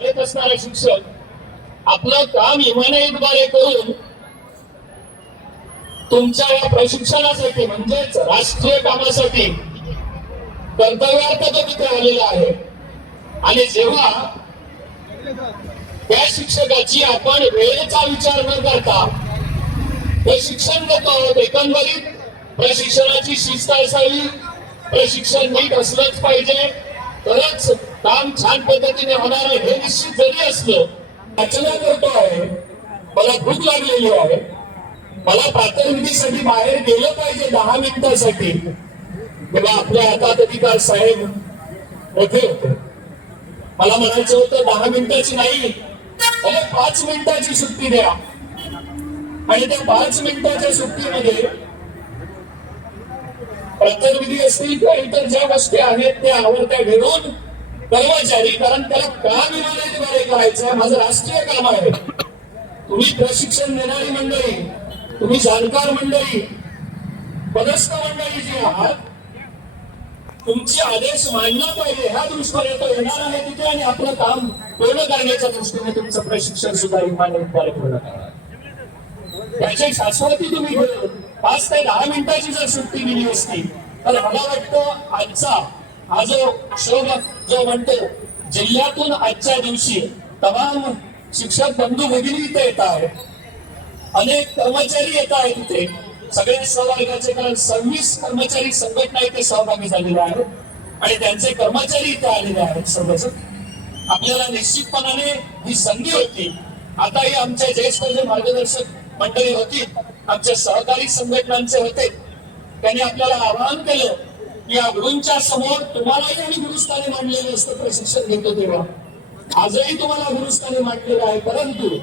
येत असणारे शिक्षक आपलं काम इमानदारीद्वारे करून तुमच्या या प्रशिक्षणासाठी म्हणजेच राष्ट्रीय कामासाठी कर्तव्यार्थ तो तिथे आलेला आहे। आणि जेव्हा त्या शिक्षकाची आपण वेळेचा विचार न करता प्रशिक्षण देतो आहोत, एकंदरीत प्रशिक्षणाची शिस्त असावी, प्रशिक्षण नीट असलंच पाहिजे, तरच काम छान पद्धतीने होणार आहे हे निश्चित जरी असलं। रचना करतो आहे, मला भूक लागलेली आहे, मला प्रातर्विधीसाठी बाहेर गेलं पाहिजे 10 मिनिटासाठी, तेव्हा आपल्या हातात अधिकार साहेब मोठे होते। मला म्हणायचं होतं 10 मिनिटाची नाही, मला 5 मिनिटाची सुट्टी द्या। आणि त्या 5 मिनिटाच्या सुट्टीमध्ये प्रातर्विधी असतील किंवा इतर ज्या गोष्टी आहेत त्या आवडत्या घेऊन कर्मचारी, कारण त्याला काम इमानदारीद्वारे करायचं आहे, माझं राष्ट्रीय काम आहे। तुम्ही प्रशिक्षण देणारी मंडळी, तुम्ही जाणकार मंडळी, पदस्थ मंडळी जी आहात, तुमचे आदेश मानला पाहिजे ह्या दृष्टीने तो येणार आहे तिथे आणि आपलं काम पूर्ण करण्याच्या दृष्टीने तुमचं प्रशिक्षण सुद्धा इमानदारीद्वारे पूर्ण करा। त्याची शाश्वती तुम्ही घेऊन 5 ते 10 मिनिटाची जर सुट्टी दिली असती तर मला वाटतं आजचा हा जो शोध जो म्हणतो जिल्ह्यातून आजच्या दिवशी तमाम शिक्षक बंधू भगिनी इथे येत आहेत, अनेक कर्मचारी येत आहेत इथे, सगळे सहभागाचे, कारण 26 कर्मचारी संघटना इथे सहभागी झालेले आहेत आणि त्यांचे कर्मचारी इथे आलेले आहेत सर्वच। आपल्याला निश्चितपणाने ही संधी होती। आताही आमच्या ज्येष्ठ जे मार्गदर्शक मंडळी होती, आमच्या सहकारी संघटनांचे होते, त्यांनी आपल्याला आवाहन केलं की या गुरूंच्या समोर तुम्हालाही आम्ही गुरुस्थानी मांडलेलं असतं प्रशिक्षण घेतो तेव्हा, आजही तुम्हाला गुरुस्थानी मांडलेलं आहे, परंतु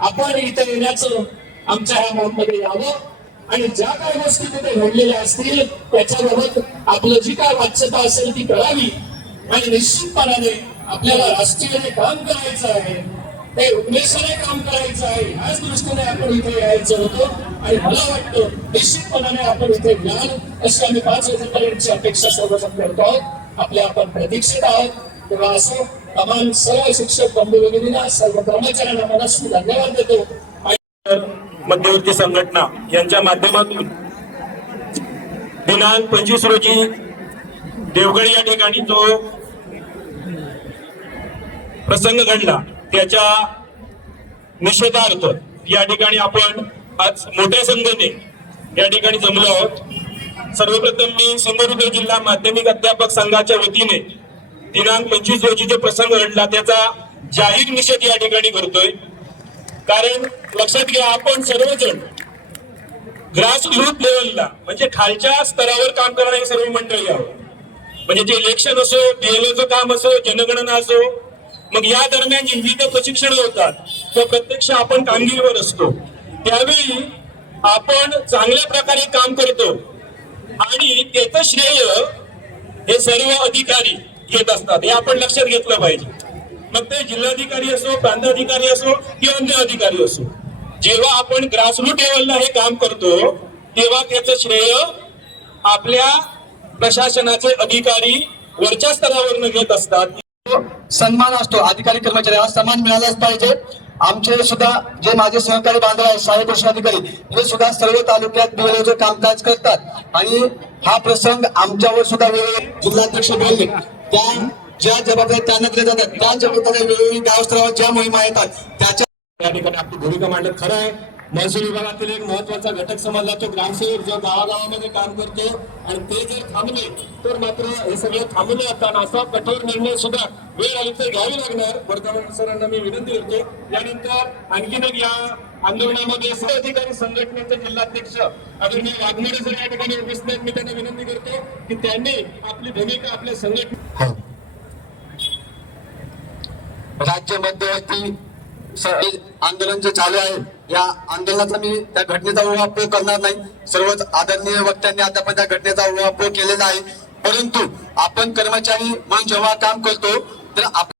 आपण इथे येण्याचं आमच्या ह्या मोडमध्ये यावं आणि ज्या काही गोष्टी तिथे घडलेल्या असतील त्याच्याबाबत आपलं जी काय वाच्यता असेल ती करावी आणि निश्चितपणाने आपल्याला राष्ट्रीय काम करायचं आहे, ते उद्देशाने काम करायचं आहे, याच दृष्टीने आपण इथे यायचं होतं। आणि मला वाटतं निश्चितपणाने आपण इथे ज्ञान अशी आम्ही 5 वाजेपर्यंतची अपेक्षा सर्वजण करतो आहोत, आपल्या आपण प्रतीक्षित आहोत। तेव्हा असो तमाम सर्व शिक्षक बंधू भगिनींना, सर्व कर्मचाऱ्यांना मनस्वी धन्यवाद देतो। मध्यवर्ती संघटना यांच्या माध्यमातून दिनांक 25 रोजी देवगड या ठिकाणी जो प्रसंग घडला त्याच्या निषेधार्थ या ठिकाणी आपण आज मोठ्या संख्येने या ठिकाणी जमलो आहोत। सर्वप्रथम मी सिंधुदुर्ग जिल्हा माध्यमिक अध्यापक संघाच्या वतीने दिनांक 25 रोजी जो प्रसंग घडला त्याचा जाहीर निषेध या ठिकाणी करतोय। कारण लक्षात घ्या, आपण सर्वजण ग्रासरूट लेवलला म्हणजे खालच्या स्तरावर काम करणारी सर्व मंडळी आहोत। म्हणजे ते इलेक्शन असो, डीएलओचं काम असो, जनगणना असो, मग या दरम्यान जी विविध प्रशिक्षण होतात तो प्रत्यक्ष आपण कामगिरीवर असतो, त्यावेळी आपण चांगल्या प्रकारे काम करतो आणि त्याचं श्रेय हे सर्व अधिकारी घेत असतात, हे आपण लक्षात घेतलं पाहिजे। मग ते जिल्हाधिकारी असो, प्रांताधिकारी असो किंवा अन्य अधिकारी असो, जेव्हा आपण ग्रासरूट लेवलला हे काम करतो तेव्हा त्याचं श्रेय आपल्या प्रशासनाचे अधिकारी वरच्या स्तरावर घेत असतात। सन्मान असतो, अधिकारी कर्मचाऱ्यांना सन्मान मिळालाच पाहिजे। आमचे सुद्धा जे माझे सहकारी बांधव आहेत, सहाय्यक कृषी अधिकारी, हे सुद्धा सर्व तालुक्यात बीएलओचं कामकाज करतात आणि हा प्रसंग आमच्यावर सुद्धा जिल्हाध्यक्ष बोलले त्या ज्या जबाबदाऱ्या त्यांना दिल्या जातात त्या जबाबदाऱ्या वेळोवेळी गावस्तरावर ज्या मोहिमा येतात त्याच्या या ठिकाणी आपली भूमिका मांडत खरं आहे। महसूल विभागातील एक महत्वाचा घटक समजला तो ग्रामसेवक जो गावागावामध्ये काम करतो आणि ते जर थांबले तर मात्र हे सगळं थांबले असताना असा कठोर निर्णय सुद्धा वेळ आली तर घ्यावी लागणार। वर्तमान सरांना मी विनंती करतो। यानंतर आणखीन एक या आंदोलनामध्ये सहअधिकारी संघटनेचे जिल्हाध्यक्ष आदरणीय वाघमोडे सर या ठिकाणी उपस्थित आहेत। मी त्यांना विनंती करतो की त्यांनी आपली भूमिका आपल्या संघटने राज्य मध्यवर्ती आंदोलन जे चालू आहे या आंदोलनाचा मी त्या घटनेचा उहापोह करणार नाही। सर्वच आदरणीय वक्त्यांनी आता त्या घटनेचा उहापोह केलेला आहे, परंतु आपण कर्मचारी म्हणून जेव्हा काम करतो तर आपण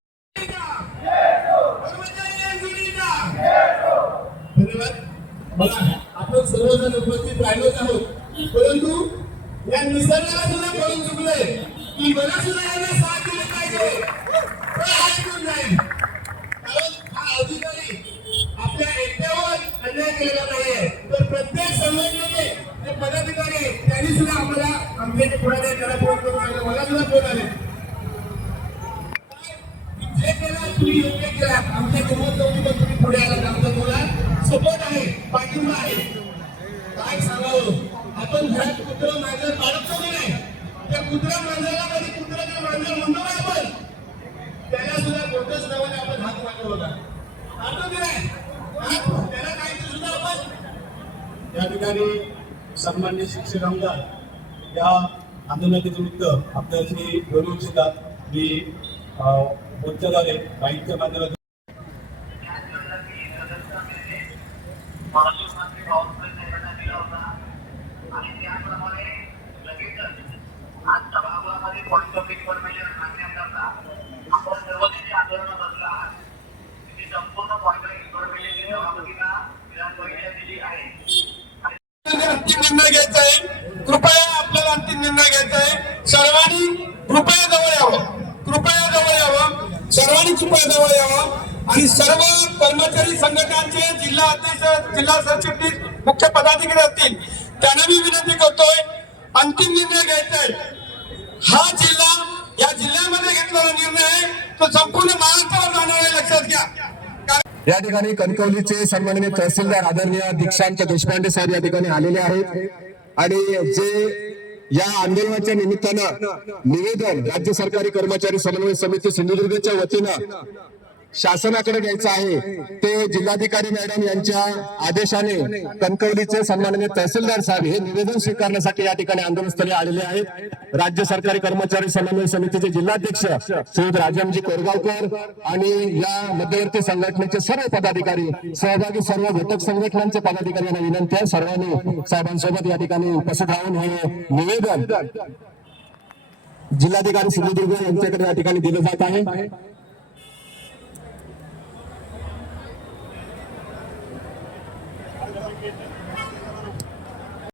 सर्वजण उपस्थित राहिलोच आहोत, परंतु या निसर्गाला सुद्धा कळून चुकलंय की मला सुद्धा यांना साथ दिली पाहिजे। तुम्ही योग्य केला, आमच्या सोबत तुम्ही पुढे आला, आमचा तुम्हाला सपोर्ट आहे, पाठिंबा आहे. काय सांगावं, आपण घरात कुत्रं मांजर पाळतो की नाही, त्या कुत्र्या मांजराला कधी कुत्र्याचा मांजर म्हणतो का आपण, त्याला सुद्धा कोणत्याच नावाने आपण हात मागत होता, पाळतो की नाही, त्याला काय सुद्धा आपण. या ठिकाणी सन्मान्य शिक्षक आमदार या आंदोलनाच्या निमित्त आपल्याशी बोलू इच्छितात. मी मोर्चाद्वारे बाईकच्या माध्यमातून अंतिम निर्णय घ्यायचा आहे. कृपया आपल्याला अंतिम निर्णय घ्यायचा आहे. सर्वांनी कृपया जवळ यावं, कृपया जवळ यावं, सर्वांनी कृपया जवळ यावं आणि सर्व कर्मचारी संघटनांचे जिल्हा अध्यक्ष, जिल्हा सरचिटणीस, मुख्य पदाधिकारी असतील त्यांना मी विनंती करतोय, अंतिम निर्णय घ्यायचा आहे. हा जिल्हा, या जिल्ह्यामध्ये घेतलेला निर्णय आहे तो संपूर्ण महाराष्ट्रावर जाणार आहे, लक्षात घ्या. या ठिकाणी कणकवलीचे सन्माननीय तहसीलदार आदरणीय दीक्षांत देशपांडे साहेब या ठिकाणी आलेले आहेत आणि जे या आंदोलनाच्या निमित्तानं निवेदन राज्य सरकारी कर्मचारी समन्वय समिती सिंधुदुर्गच्या वतीनं शासनाकडे द्यायचं आहे ते जिल्हाधिकारी मॅडम यांच्या आदेशाने कणकवलीचे सन्माननीय तहसीलदार साहेब हे निवेदन स्वीकारण्यासाठी या ठिकाणी आंदोलनस्थळी आलेले आहेत. राज्य सरकारी कर्मचारी समन्वय समितीचे जिल्हाध्यक्ष श्रीयुत राजमजी कोरगावकर आणि या मध्यवर्ती संघटनेचे सर्व पदाधिकारी, सहभागी सर्व घटक संघटनांचे पदाधिकारी यांना विनंती आहे सर्वांनी साहेबांसोबत या ठिकाणी उपस्थित राहून हे निवेदन जिल्हाधिकारी सिंधुदुर्ग यांच्याकडे या ठिकाणी दिलं जात आहे.